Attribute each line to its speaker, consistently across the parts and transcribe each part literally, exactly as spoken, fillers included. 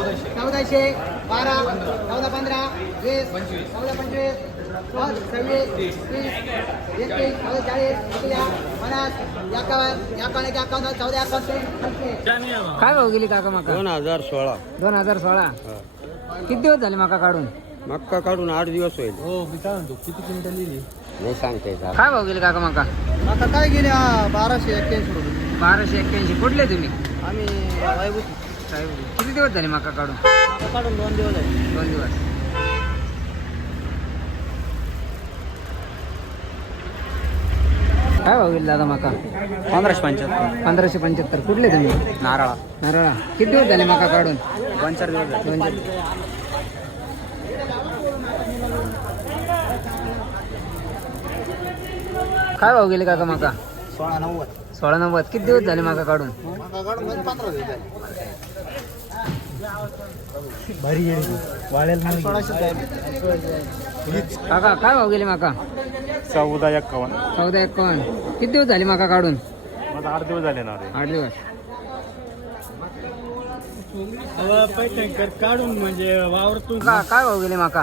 Speaker 1: चौदाशे बारा चौदा पंधरा वीस चौदा पंचवीस सव्वीस तीस एकतीस चौदा चाळीस एकल्या पन्नास एकावन्न एकावन्न एक एकावन्न चौदा एकावन्न
Speaker 2: काय भाव गेली काका मका?
Speaker 3: दोन हजार सोळा.
Speaker 2: दोन हजार सोळा किती दिवस झाले मका काढून?
Speaker 3: मक्का काढून आठ दिवस होईल.
Speaker 4: हो मी काय म्हणतो किती क्विंटल लिहिली?
Speaker 3: नाही सांगते का.
Speaker 2: काय भाव गेली काका मका?
Speaker 1: आता काय गेले बाराशे एक्क्याऐंशी रुपये.
Speaker 2: बाराशे एक्क्याऐंशी. कुठले तुम्ही?
Speaker 1: आम्ही वायभूत
Speaker 2: किती दिवस झाले मका काढून?
Speaker 1: आता काढून दोन दिवस झाले.
Speaker 2: दोन दिवस. काय भाव गेली दादा मका?
Speaker 4: पंधराशे पंच्याहत्तर.
Speaker 2: पंधराशे पंच्याहत्तर. कुठले तुम्ही?
Speaker 4: नारळा.
Speaker 2: नारळा. किती दिवस झाले मका काढून?
Speaker 4: दोन चार दिवस झाले.
Speaker 2: दोन चार. काय भाव गेले काका मका?
Speaker 1: सोळा नव्वद.
Speaker 2: सोळा नव्वद. किती दिवस झाले मका काढून?
Speaker 1: मका काढून म्हणजे पंधरा दिवस झाले.
Speaker 4: भारी गेली वाळेल.
Speaker 1: सोळाशे झाले.
Speaker 2: काका काय भाव गेले मका?
Speaker 4: चौदा एक्कावन्न.
Speaker 2: चौदा एकावन्न. किती दिवस झाले मका काढून?
Speaker 4: माझा आठ दिवस झाले ना रे.
Speaker 2: आठ दिवस.
Speaker 4: पैसे काढून म्हणजे वावरतून
Speaker 2: का काय भाव गेले मका?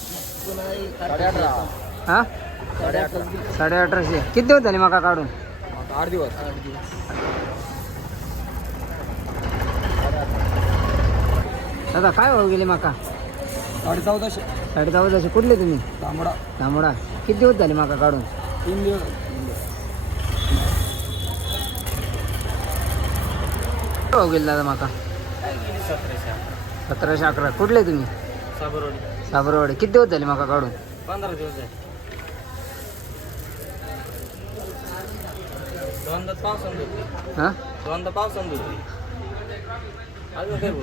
Speaker 2: हा साडे अठराशे. किती दिवस झाले मका काढून?
Speaker 1: आठ दिवस.
Speaker 2: दादा काय भाव गेले मका?
Speaker 1: साडे चौदाशे.
Speaker 2: साडे चौदाशे. कुठले तुम्ही?
Speaker 1: तांबडा.
Speaker 2: तांबडा. किती दिवस झाले मका काढून?
Speaker 1: तीन दिवस.
Speaker 2: काय भाव गेले दादा मका? सतराशे अकरा. कुठले तुम्ही?
Speaker 4: साबरवाडी.
Speaker 2: साबरवाडी. किती दिवस झाले मका काढून?
Speaker 4: पंधरा दिवस आहे. दोनदा पावसानं धुतली.
Speaker 2: हा
Speaker 4: दोनदा पावसानं धुतली. अजून काय बोल?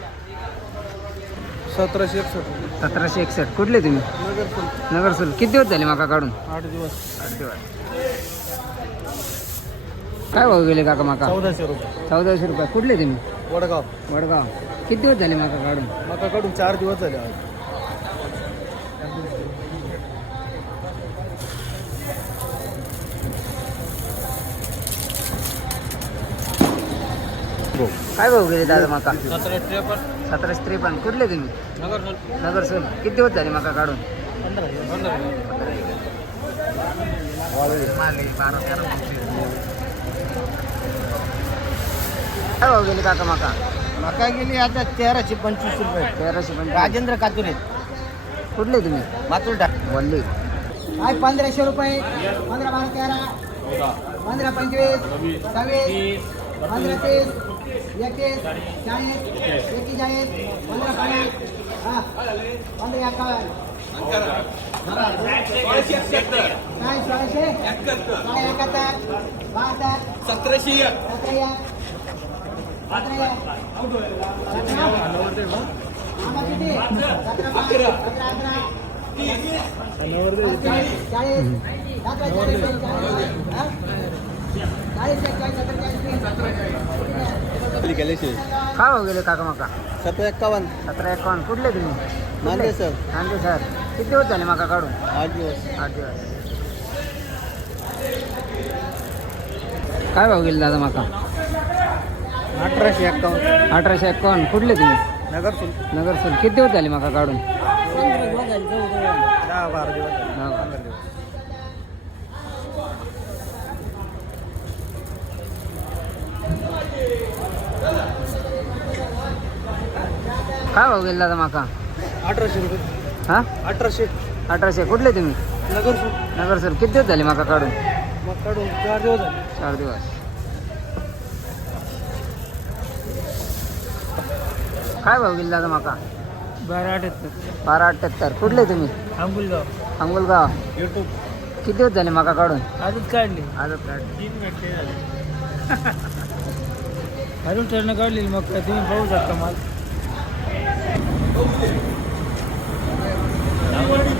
Speaker 1: सतराशे एकसष्ट.
Speaker 2: सतराशे एकसष्ट. कुठले तुम्ही?
Speaker 1: नगरपूर.
Speaker 2: नगरसूल. किती दिवस झाले मका काढून?
Speaker 1: आठ दिवस.
Speaker 2: आठ दिवस. काय भाव गेले काका मका?
Speaker 4: चौदाशे रुपये.
Speaker 2: चौदाशे रुपये. कुठले तुम्ही?
Speaker 1: वडगाव.
Speaker 2: वडगाव. किती दिवस झाले मका काढून?
Speaker 1: मका काढून चार दिवस झाले आज.
Speaker 2: काय भाव गेले दादा मका?
Speaker 4: सतरा त्रेपन्न.
Speaker 2: सतराशे त्रेपन्न. कुठले तुम्ही?
Speaker 4: नगर
Speaker 2: नगरसूल. किती दिवस झाले मका काढून?
Speaker 4: पंधरा दिवस. पंधरा दिवस.
Speaker 2: काय भाव गेले काका मका?
Speaker 1: मका गेली आता तेराशे पंचवीस रुपये.
Speaker 2: तेराशे पंधरा.
Speaker 1: राजेंद्र कातुरे.
Speaker 2: कुठले तुम्ही?
Speaker 1: मातुर्डा.
Speaker 2: वल्ली.
Speaker 1: काय पंधराशे रुपये. पंधरा बारा तेरा. पंधरा पंचवीस सव्वीस पंधरा तीस एकतीस चाळीस एकेचाळीस पंधरा पन्नास हा पंधरा एकावन्न काय सोळाशे सोळाशे एकाहत्तर बहात्तर सतराशे सतरा सतरा सतरा किती सतरा पंधरा अठरा चाळीस चाळीस सतरा चाळीस हा
Speaker 2: काय भाव गेले काका मका?
Speaker 1: सतरा एक्कावन्न.
Speaker 2: सतरा एकावन्न. कुठले तुम्ही?
Speaker 1: नांदेड सर.
Speaker 2: नांदेड सर. किती दिवस झाले मका काढून?
Speaker 1: आठ दिवस.
Speaker 2: आठ दिवस. काय भाव गेले दादा मका?
Speaker 1: अठराशे एक्कावन्न.
Speaker 2: अठराशे एकावन्न. कुठले तुम्ही?
Speaker 1: नगरसूल.
Speaker 2: नगरसूल. किती दिवस झाले मका काढून?
Speaker 1: दहा बारा दिवस.
Speaker 2: हा. काय भाव गेले दादा मका?
Speaker 1: अठराशे रुपये.
Speaker 2: हा
Speaker 1: अठराशे.
Speaker 2: अठराशे. कुठले तुम्ही?
Speaker 1: नगरसूल.
Speaker 2: नगरसूल. किती दिवस झाले मका काढून?
Speaker 1: मग काढून चार दिवस झाले.
Speaker 2: चार दिवस. काय भाव गेले दादा मका?
Speaker 4: बारा अठ्याहत्तर.
Speaker 2: बारा अठ्ठ्याहत्तर. कुठले तुम्ही?
Speaker 4: आंबुलगाव.
Speaker 2: अंगुलगाव.
Speaker 4: युट्यूब.
Speaker 2: किती दिवस झाले मका काढून?
Speaker 4: आजच काढली.
Speaker 2: आजच काढले.
Speaker 4: तीन मिनिटे झाली. अजून ठरणं काढलेली मग काय तुम्ही पाहू शकता मला.